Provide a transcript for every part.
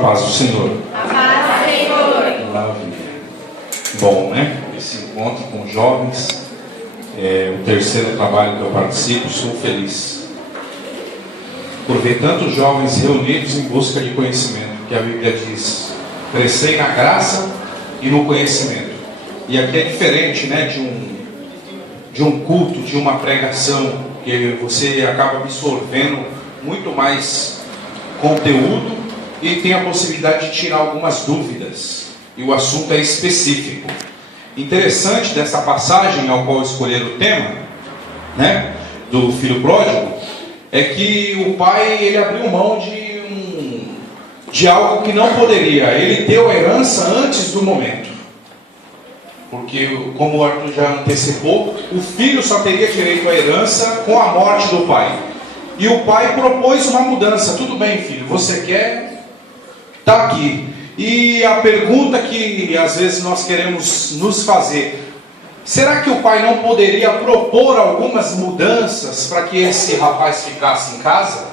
Paz do Senhor. A paz, Senhor. Maravilha. Bom, né? Esse encontro com jovens é o terceiro trabalho que eu participo, sou feliz por ver tantos jovens reunidos em busca de conhecimento, que a Bíblia diz: crescei na graça e no conhecimento. E aqui é diferente, né, de um culto, de uma pregação, que você acaba absorvendo muito mais conteúdo e tem a possibilidade de tirar algumas dúvidas, e o assunto é específico. Interessante dessa passagem ao qual escolher o tema, né, do filho pródigo, é que o pai, ele abriu mão de algo que não poderia. Ele deu a herança antes do momento, porque, como o Arthur já antecipou, o filho só teria direito à herança com a morte do pai. E o pai propôs uma mudança. Tudo bem, filho, você quer? Está aqui. E a pergunta que às vezes nós queremos nos fazer: será que o pai não poderia propor algumas mudanças para que esse rapaz ficasse em casa?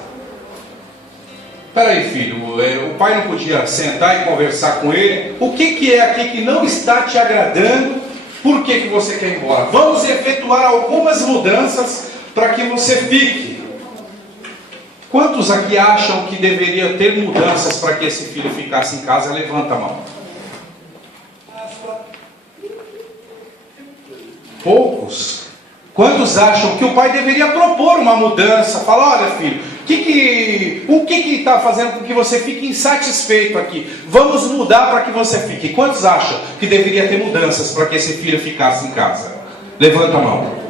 Espera aí, filho, o pai não podia sentar e conversar com ele? O que é aqui que não está te agradando? Por que você quer ir embora? Vamos efetuar algumas mudanças para que você fique. Quantos aqui acham que deveria ter mudanças para que esse filho ficasse em casa? Levanta a mão. Poucos. Quantos acham que o pai deveria propor uma mudança? Fala: olha, filho, o que está fazendo com que você fique insatisfeito aqui? Vamos mudar para que você fique. Quantos acham que deveria ter mudanças para que esse filho ficasse em casa? Levanta a mão.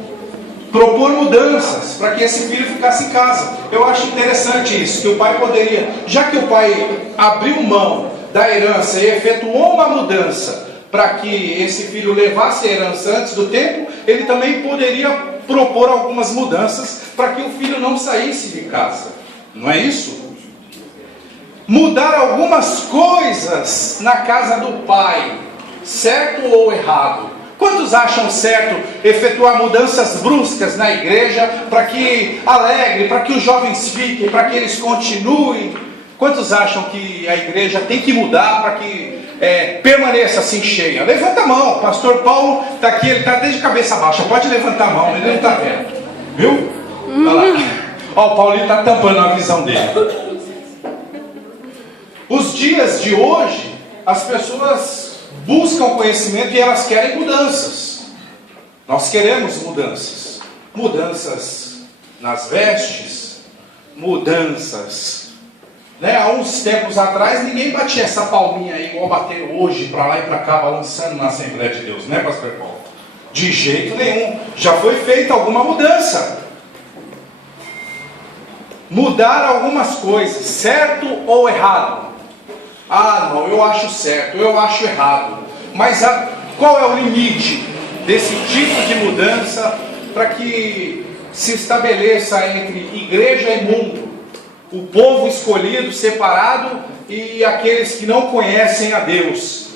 Propor mudanças para que esse filho ficasse em casa. Eu acho interessante isso, que o pai poderia, já que o pai abriu mão da herança e efetuou uma mudança para que esse filho levasse a herança antes do tempo, ele também poderia propor algumas mudanças para que o filho não saísse de casa. Não é isso? Mudar algumas coisas na casa do pai, certo ou errado? Quantos acham certo efetuar mudanças bruscas na igreja para que alegre, para que os jovens fiquem, para que eles continuem? Quantos acham que a igreja tem que mudar para que permaneça assim cheia? Levanta a mão. O pastor Paulo está aqui, ele está desde cabeça baixa. Pode levantar a mão, ele não está vendo. Viu? Olha lá. Ó, o Paulinho está tampando a visão dele. Os dias de hoje, as pessoas buscam conhecimento e elas querem mudanças. Nós queremos mudanças. Mudanças nas vestes, mudanças, né? Há uns tempos atrás ninguém batia essa palminha aí igual bater hoje, para lá e para cá, balançando na Assembleia de Deus, né, pastor Paulo? De jeito nenhum. Já foi feita alguma mudança. Mudar algumas coisas, certo ou errado? Ah, não, eu acho certo, eu acho errado. Mas qual é o limite desse tipo de mudança para que se estabeleça entre igreja e mundo? O povo escolhido, separado, e aqueles que não conhecem a Deus.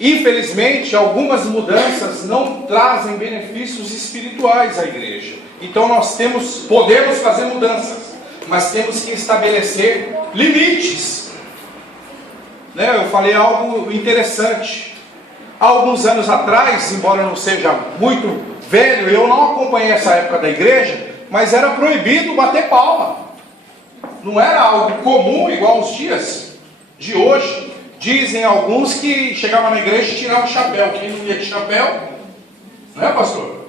Infelizmente, algumas mudanças não trazem benefícios espirituais à igreja. Então nós podemos fazer mudanças, mas temos que estabelecer limites. Eu falei algo interessante. Há alguns anos atrás, embora eu não seja muito velho, eu não acompanhei essa época da igreja, mas era proibido bater palma. Não era algo comum igual aos dias de hoje. Dizem alguns que chegavam na igreja e tiravam o chapéu. Quem não ia de chapéu, não é, pastor?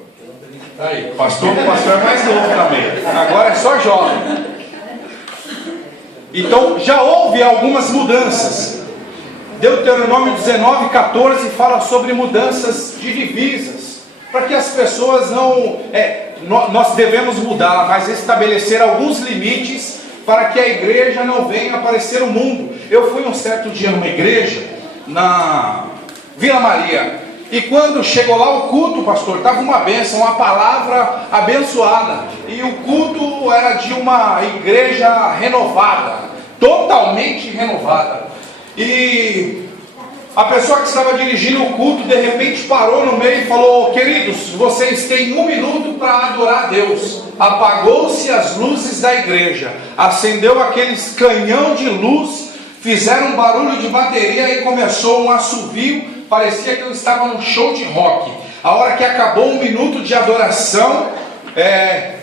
Aí, o pastor é mais novo também. Agora é só jovem. Então já houve algumas mudanças. Deuteronômio 19:14 fala sobre mudanças de divisas, para que as pessoas nós devemos mudar, mas estabelecer alguns limites para que a igreja não venha aparecer o mundo. Eu fui um certo dia numa igreja, na Vila Maria, e quando chegou lá o culto, pastor, estava uma bênção, uma palavra abençoada, e o culto era de uma igreja renovada, totalmente renovada. E a pessoa que estava dirigindo o culto de repente parou no meio e falou: queridos, vocês têm 1 minuto para adorar a Deus. Apagou-se as luzes da igreja, acendeu aqueles canhão de luz fizeram um barulho de bateria e começou um assovio, parecia que eu estava num show de rock. A hora que acabou 1 minuto de adoração,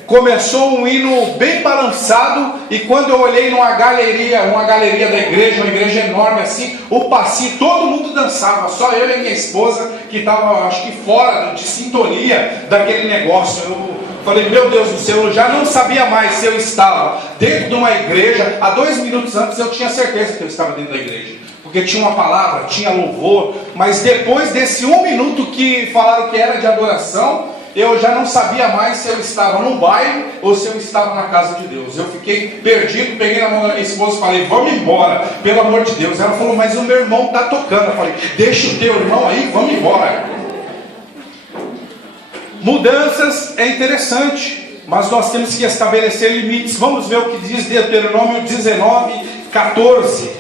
começou um hino bem balançado, e quando eu olhei uma galeria da igreja, uma igreja enorme assim, o passinho, todo mundo dançava, só eu e minha esposa que estava, acho que fora de sintonia daquele negócio. Eu falei, meu Deus do céu, eu já não sabia mais se eu estava dentro de uma igreja. Há 2 minutos antes eu tinha certeza que eu estava dentro da igreja, porque tinha uma palavra, tinha louvor, mas depois desse 1 minuto que falaram que era de adoração, eu já não sabia mais se eu estava no baile ou se eu estava na casa de Deus. Eu fiquei perdido, peguei na mão da minha esposa e falei, vamos embora, pelo amor de Deus. Ela falou, mas o meu irmão está tocando. Eu falei, deixa o teu irmão aí, vamos embora. Mudanças é interessante, mas nós temos que estabelecer limites. Vamos ver o que diz Deuteronômio 19:14.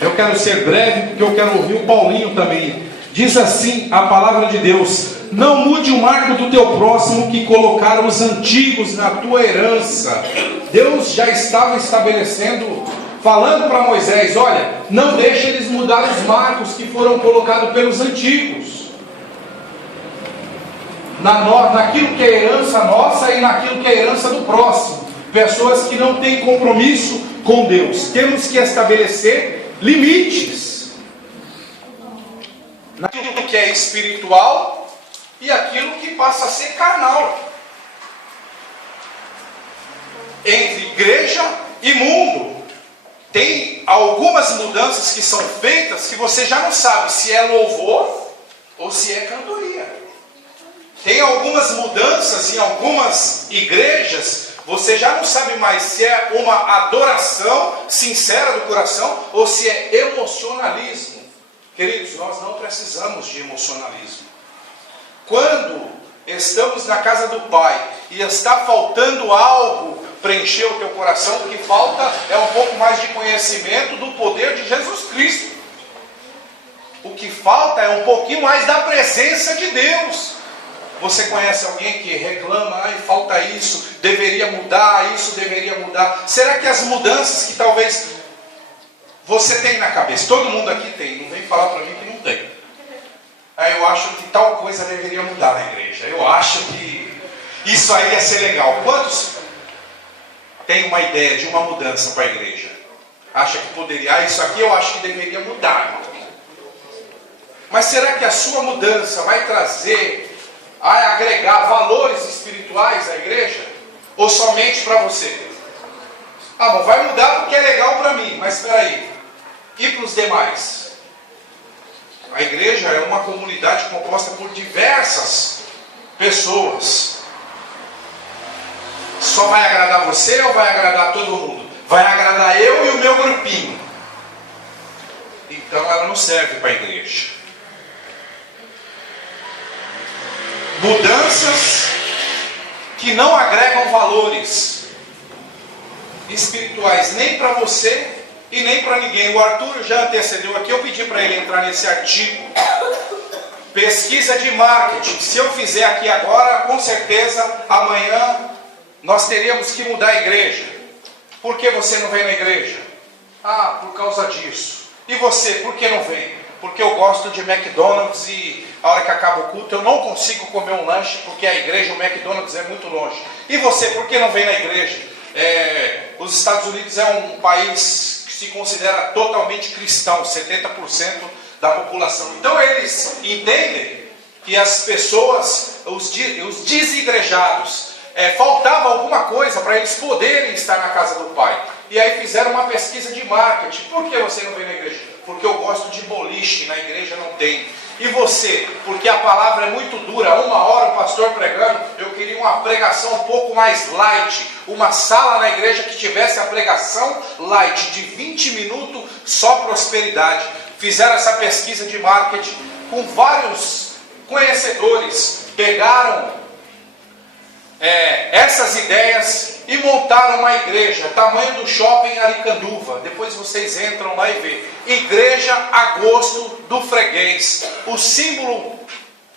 Eu quero ser breve, porque eu quero ouvir o Paulinho também. Diz assim a palavra de Deus: não mude o marco do teu próximo, que colocaram os antigos na tua herança. Deus já estava estabelecendo, falando para Moisés, olha, não deixe eles mudar os marcos que foram colocados pelos antigos, naquilo que é herança nossa e naquilo que é herança do próximo. Pessoas que não têm compromisso com Deus. Temos que estabelecer limites naquilo que é espiritual e aquilo que passa a ser carnal, entre igreja e mundo. Tem algumas mudanças que são feitas que você já não sabe se é louvor ou se é cantoria. Tem algumas mudanças em algumas igrejas, você já não sabe mais se é uma adoração sincera do coração ou se é emocionalismo. Queridos, nós não precisamos de emocionalismo. Quando estamos na casa do Pai e está faltando algo preencher o teu coração, o que falta é um pouco mais de conhecimento do poder de Jesus Cristo. O que falta é um pouquinho mais da presença de Deus. Você conhece alguém que reclama, falta isso, deveria mudar, isso deveria mudar. Será que as mudanças que talvez você tem na cabeça, todo mundo aqui tem, não vem falar para mim que não tem. Eu acho que tal coisa deveria mudar na igreja, eu acho que isso aí ia ser legal. Quantos tem uma ideia de uma mudança para a igreja? Acha que poderia, isso aqui eu acho que deveria mudar. Mas será que a sua mudança vai trazer, vai agregar valores espirituais à igreja? Ou somente para você? Bom, vai mudar porque é legal para mim, mas espera aí, e para os demais? A igreja é uma comunidade composta por diversas pessoas. Só vai agradar você ou vai agradar todo mundo? Vai agradar eu e o meu grupinho. Então ela não serve para a igreja. Mudanças que não agregam valores espirituais nem para você e nem para ninguém. O Arthur já antecedeu aqui, eu pedi para ele entrar nesse artigo. Pesquisa de marketing. Se eu fizer aqui agora, com certeza amanhã nós teríamos que mudar a igreja. Por que você não vem na igreja? Por causa disso. E você, por que não vem? Porque eu gosto de McDonald's e a hora que acaba o culto eu não consigo comer um lanche porque a igreja, o McDonald's é muito longe. E você, por que não vem na igreja? Os Estados Unidos é um país que se considera totalmente cristão, 70% da população. Então eles entendem que as pessoas, os desigrejados, faltava alguma coisa para eles poderem estar na casa do Pai. E aí fizeram uma pesquisa de marketing. Por que você não vem na igreja? Porque eu gosto de boliche, na igreja não tem. E você? Porque a palavra é muito dura. 1 hora o pastor pregando, eu queria uma pregação um pouco mais light. Uma sala na igreja que tivesse a pregação light, de 20 minutos, só prosperidade. Fizeram essa pesquisa de marketing com vários conhecedores. Pegaram essas ideias e montaram uma igreja, tamanho do shopping Aricanduva. Depois vocês entram lá e vê. Igreja Agosto do Freguês. O símbolo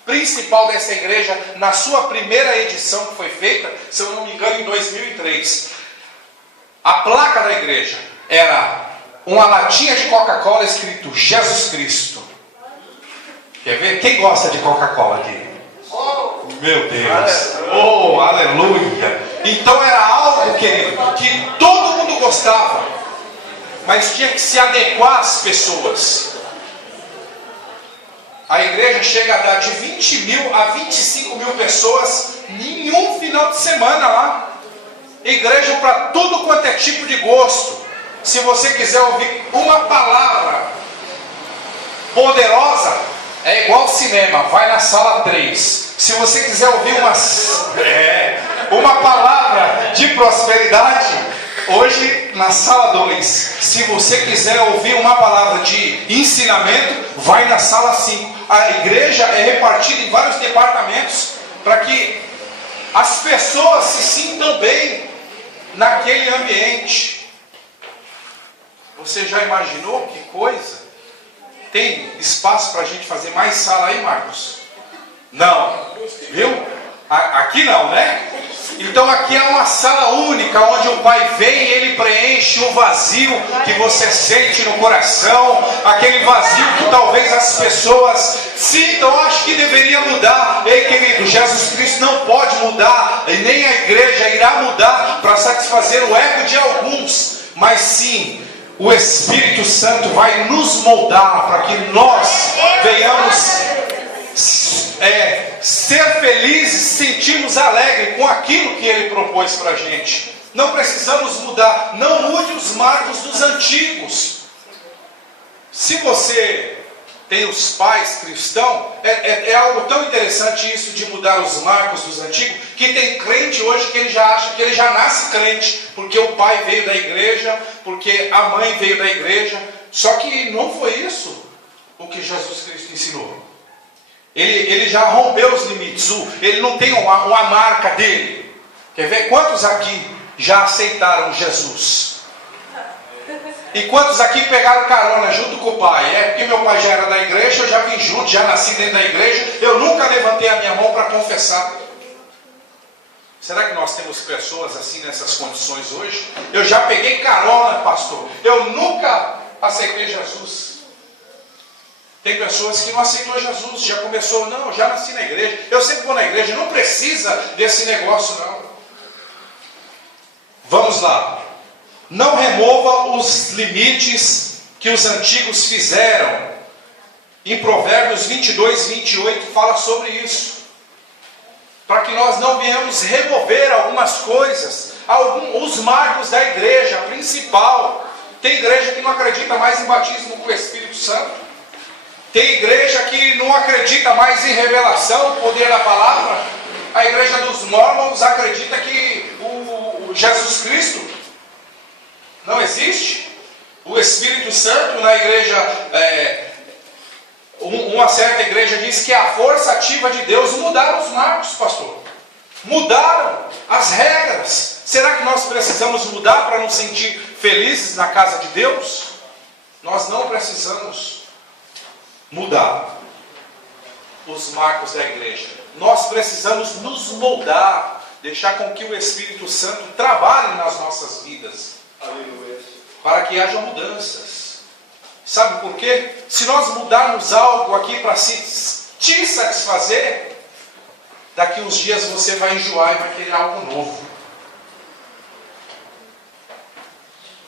principal dessa igreja, na sua primeira edição que foi feita, se eu não me engano, em 2003, a placa da igreja era uma latinha de Coca-Cola escrito Jesus Cristo. Quer ver? Quem gosta de Coca-Cola aqui? Meu Deus! Oh, aleluia! Então era algo, querido, que todo mundo gostava, mas tinha que se adequar às pessoas. A igreja chega a dar de 20 mil a 25 mil pessoas em um final de semana lá. Igreja para tudo quanto é tipo de gosto. Se você quiser ouvir uma palavra poderosa, é igual cinema, vai na sala 3. Se você quiser ouvir uma palavra de prosperidade, hoje na sala 2. Se você quiser ouvir uma palavra de ensinamento, vai na sala 5. A igreja é repartida em vários departamentos para que as pessoas se sintam bem naquele ambiente. Você já imaginou que coisa? Tem espaço para a gente fazer mais sala aí, Marcos? Não, viu? Aqui não, né? Então aqui é uma sala única, onde o Pai vem e Ele preenche o vazio que você sente no coração, aquele vazio que talvez as pessoas sintam, acho que deveria mudar. Ei, querido, Jesus Cristo não pode mudar, e nem a igreja irá mudar para satisfazer o ego de alguns, mas sim, o Espírito Santo vai nos moldar para que nós venhamos ser felizes, sentirmos alegres com aquilo que Ele propôs para a gente. Não precisamos mudar. Não mude os marcos dos antigos. Se você tem os pais cristãos, é algo tão interessante isso de mudar os marcos dos antigos, que tem crente hoje que ele já acha que ele já nasce crente, porque o pai veio da igreja, porque a mãe veio da igreja. Só que não foi isso o que Jesus Cristo ensinou. Ele já rompeu os limites. Ele não tem uma marca dele. Quer ver? Quantos aqui já aceitaram Jesus? E quantos aqui pegaram carona junto com o pai? É porque meu pai já era da igreja, eu já vim junto, já nasci dentro da igreja, eu nunca levantei a minha mão para confessar. Será que nós temos pessoas assim nessas condições hoje? Eu já peguei carona, pastor, eu nunca aceitei Jesus. Tem pessoas que não aceitou Jesus, já começou, não, já nasci na igreja, eu sempre vou na igreja, não precisa desse negócio não. Vamos lá. Não remova os limites que os antigos fizeram. Em Provérbios 22, 28 fala sobre isso. Para que nós não venhamos remover algumas coisas, os marcos da igreja principal. Tem igreja que não acredita mais em batismo com o Espírito Santo. Tem igreja que não acredita mais em revelação, o poder da palavra. A igreja dos Mormons acredita que o Jesus Cristo não existe. O Espírito Santo na igreja, uma certa igreja diz que é a força ativa de Deus. Mudaram os marcos, pastor. Mudaram as regras. Será que nós precisamos mudar para nos sentir felizes na casa de Deus? Nós não precisamos mudar os marcos da igreja. Nós precisamos nos moldar, deixar com que o Espírito Santo trabalhe nas nossas vidas. Aleluia. Para que haja mudanças. Sabe por quê? Se nós mudarmos algo aqui para te satisfazer, daqui uns dias você vai enjoar e vai querer algo novo.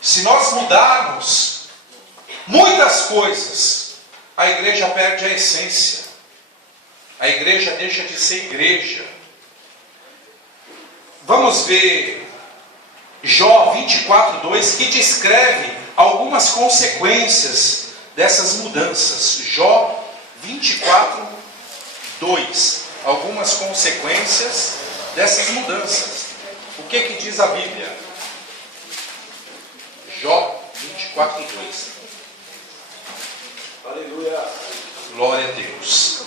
Se nós mudarmos muitas coisas, a igreja perde a essência. A igreja deixa de ser igreja. Vamos ver Jó 24:2, que descreve algumas consequências dessas mudanças. Jó 24:2, algumas consequências dessas mudanças. O que diz a Bíblia? Jó 24:2. Aleluia. Glória a Deus.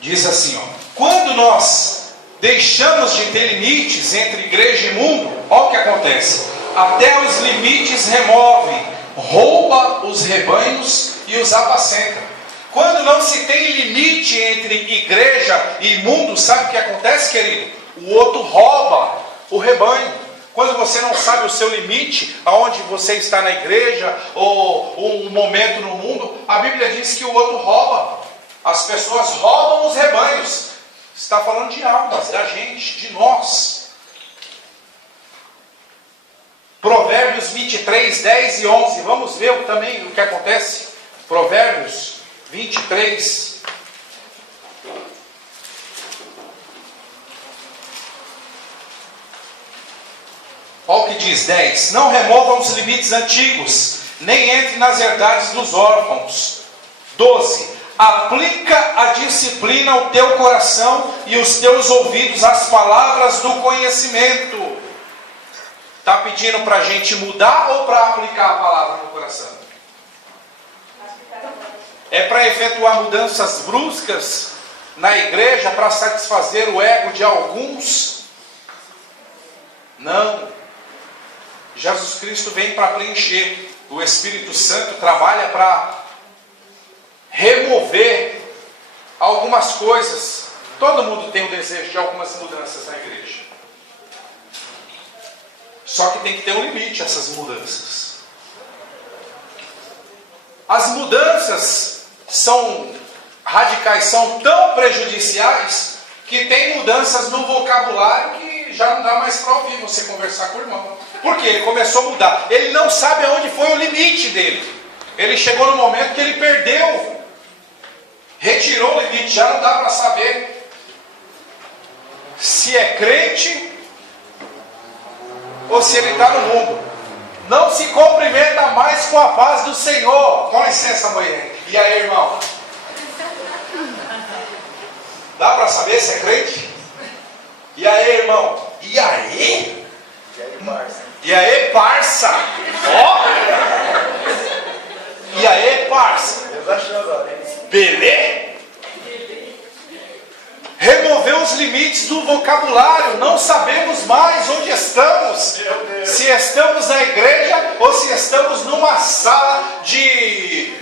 Diz assim, quando nós deixamos de ter limites entre igreja e mundo, olha o que acontece. Até os limites removem, rouba os rebanhos e os apacenta. Quando não se tem limite entre igreja e mundo, sabe o que acontece, querido? O outro rouba o rebanho. Quando você não sabe o seu limite, aonde você está na igreja, ou um momento no mundo, a Bíblia diz que o outro rouba. As pessoas roubam os rebanhos. Está falando de almas, da gente, de nós. Provérbios 23, 10 e 11. Vamos ver também o que acontece. Provérbios 23. Olha o que diz 10. Não removam os limites antigos, nem entre nas herdades dos órfãos. 12. Aplica a disciplina ao teu coração e os teus ouvidos às palavras do conhecimento. Está pedindo para a gente mudar ou para aplicar a palavra no coração? É para efetuar mudanças bruscas na igreja para satisfazer o ego de alguns? Não. Jesus Cristo vem para preencher. O Espírito Santo trabalha para remover algumas coisas. Todo mundo tem o desejo de algumas mudanças na igreja. Só que tem que ter um limite a essas mudanças. As mudanças são radicais, são tão prejudiciais que tem mudanças no vocabulário que já não dá mais para ouvir você conversar com o irmão. Por quê? Ele começou a mudar. Ele não sabe aonde foi o limite dele. Ele chegou no momento que ele perdeu. Retirou o limite. Já não dá para saber se é crente ou se ele está no mundo. Não se cumprimenta mais com a paz do Senhor. Com licença, mulher. E aí, irmão? Dá para saber se é crente? E aí, irmão? E aí? E aí, parça? Ó! E aí, parça? Beleza? Removeu os limites do vocabulário. Não sabemos mais onde estamos. Se estamos na igreja ou se estamos numa sala de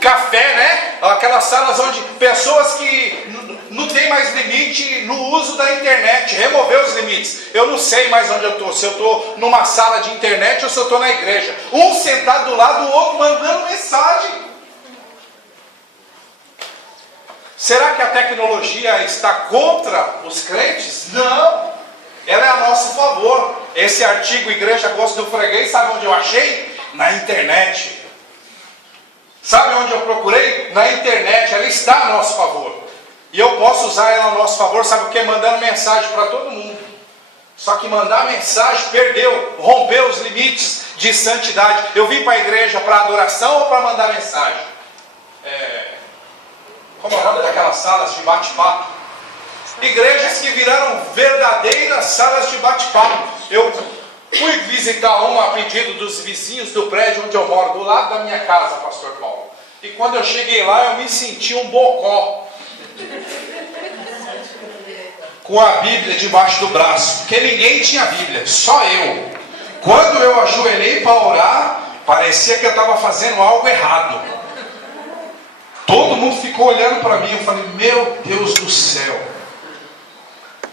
café, né? Aquelas salas onde pessoas que não tem mais limite no uso da internet. Removeu os limites. Eu não sei mais onde eu estou. Se eu estou numa sala de internet ou se eu estou na igreja. Um sentado do lado do outro mandando mensagem. Será que a tecnologia está contra os crentes? Não. Ela é a nosso favor. Esse artigo Igreja Gosto do Freguês, sabe onde eu achei? Na internet. Sabe onde eu procurei? Na internet. Ela está a nosso favor. E eu posso usar ela a nosso favor, sabe o que? Mandando mensagem para todo mundo. Só que mandar mensagem perdeu, rompeu os limites de santidade. Eu vim para a igreja para adoração ou para mandar mensagem? Como é o nome daquelas salas de bate-papo? Igrejas que viraram verdadeiras salas de bate-papo. Eu fui visitar uma a pedido dos vizinhos do prédio onde eu moro, do lado da minha casa, pastor Paulo. E quando eu cheguei lá, eu me senti um bocó. Com a Bíblia debaixo do braço. Porque ninguém tinha Bíblia, só eu. Quando eu ajoelhei para orar, parecia que eu estava fazendo algo errado. Todo mundo ficou olhando para mim. Eu falei, meu Deus do céu.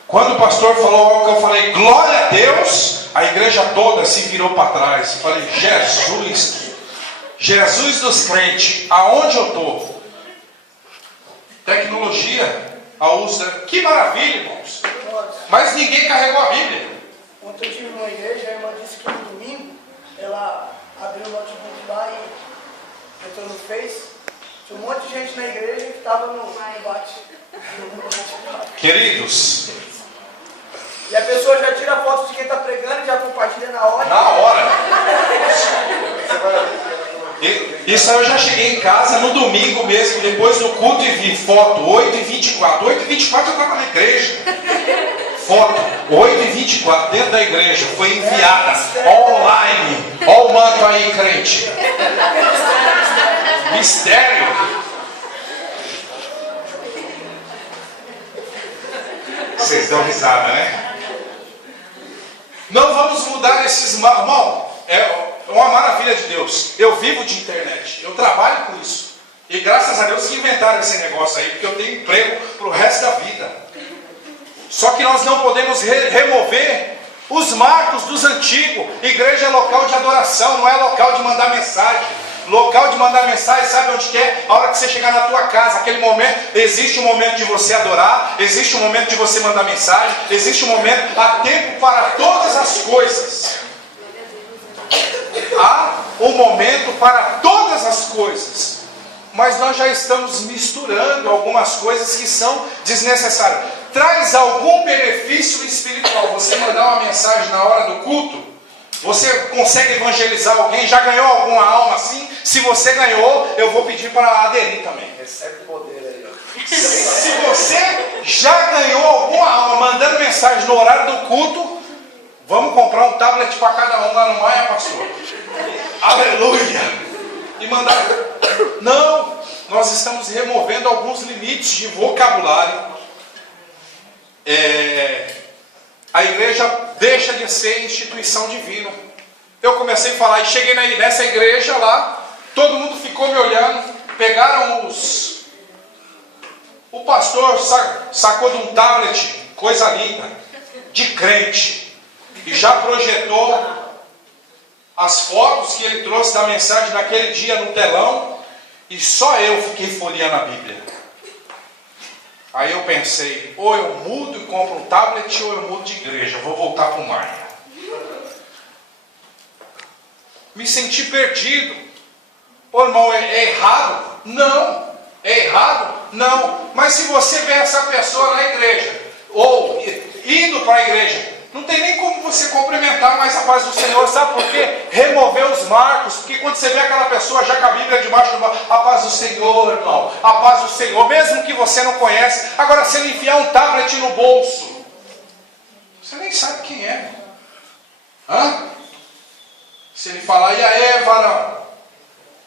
Quando o pastor falou algo que eu falei, glória a Deus, a igreja toda se virou para trás. Eu falei, Jesus dos crentes, aonde eu estou? Tecnologia, a uso. Que maravilha, irmãos. Mas ninguém carregou a Bíblia. Ontem eu estive numa igreja, a irmã disse que no domingo ela abriu o notebook lá e entrou no Face. Tinha um monte de gente na igreja que estava no bate. Queridos. E a pessoa já tira foto de quem está pregando e já compartilha na hora. Na hora. Isso aí eu já cheguei em casa no domingo mesmo, depois do culto, e vi foto 8h24. 8h24 eu estava na igreja. Foto 8h24 dentro da igreja. Foi enviada online. Olha o manto aí, crente. Mistério. Vocês dão risada, né? Não vamos mudar esses... Irmão, é uma maravilha de Deus. Eu vivo de internet. Eu trabalho com isso. E graças a Deus que inventaram esse negócio aí, porque eu tenho emprego para o resto da vida. Só que nós não podemos remover Os marcos dos antigos. Igreja é local de adoração, não é local de mandar mensagem. Local de mandar mensagem, sabe onde que é? A hora que você chegar na tua casa, aquele momento, existe um momento de você adorar, existe um momento de você mandar mensagem, existe um momento, há tempo para todas as coisas. Há um momento para todas as coisas. Mas nós já estamos misturando algumas coisas que são desnecessárias. Traz algum benefício espiritual você mandar uma mensagem na hora do culto? Você consegue evangelizar alguém? Já ganhou alguma alma assim? Se você ganhou, eu vou pedir para aderir também. Recebe o poder aí, ó. Se você já ganhou alguma alma mandando mensagem no horário do culto, vamos comprar um tablet para cada um lá no Maia, pastor. Aleluia! E mandar. Não, nós estamos removendo alguns limites de vocabulário. A igreja deixa de ser instituição divina. Eu comecei a falar e cheguei nessa igreja lá, todo mundo ficou me olhando, pegaram o pastor sacou de um tablet, coisa linda, de crente, e já projetou as fotos que ele trouxe da mensagem naquele dia no telão, e só eu fiquei folheando a Bíblia. Aí eu pensei, ou eu mudo e compro um tablet, ou eu mudo de igreja, vou voltar para o Maia. Me senti perdido. Ô irmão, é errado? Não. É errado? Não. Mas se você vê essa pessoa na igreja, ou indo para a igreja, não tem nem como você cumprimentar mais a paz do Senhor. Sabe por quê? Remover os marcos. Porque quando você vê aquela pessoa já com a Bíblia debaixo do braço, a paz do Senhor, irmão, a paz do Senhor, mesmo que você não conhece. Agora, se ele enfiar um tablet no bolso, você nem sabe quem é. Hã? Se ele falar, e aí, varão?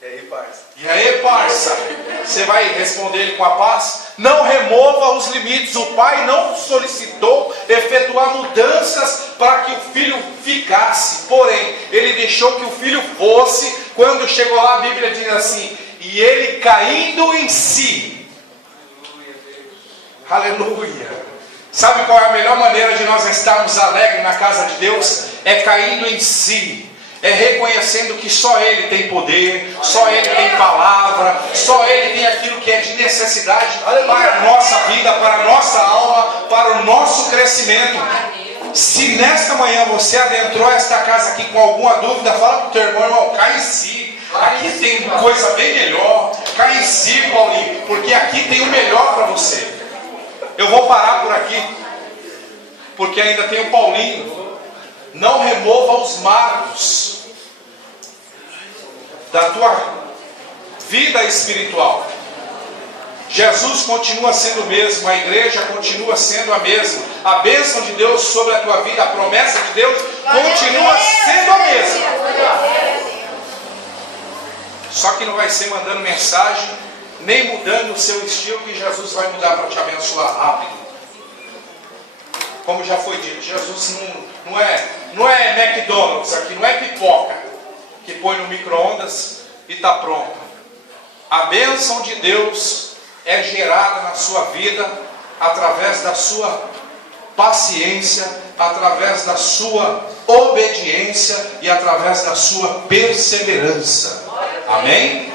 E aí, parça? E aí, parça? Você vai responder ele com a paz? Não remova os limites. O pai não solicitou efetuar mudanças para que o filho ficasse. Porém, ele deixou que o filho fosse. Quando chegou lá, a Bíblia diz assim: e ele caindo em si. Aleluia. Sabe qual é a melhor maneira de nós estarmos alegres na casa de Deus? É caindo em si. É reconhecendo que só Ele tem poder, só Ele tem palavra, só Ele tem aquilo que é de necessidade para a nossa vida, para a nossa alma, para o nosso crescimento. Se nesta manhã você adentrou esta casa aqui com alguma dúvida, fala para o teu irmão, cai em si. Aqui tem coisa bem melhor. Cai em si, Paulinho, porque aqui tem o melhor para você. Eu vou parar por aqui, porque ainda tem o Paulinho. Não remova os marcos da tua vida espiritual. Jesus continua sendo o mesmo, a igreja continua sendo a mesma, a bênção de Deus sobre a tua vida, a promessa de Deus continua sendo a mesma. Só que não vai ser mandando mensagem, nem mudando o seu estilo, que Jesus vai mudar para te abençoar rápido. Como já foi dito, Jesus não é McDonald's aqui, não é pipoca que põe no micro-ondas e está pronta. A bênção de Deus é gerada na sua vida através da sua paciência, através da sua obediência e através da sua perseverança. Amém?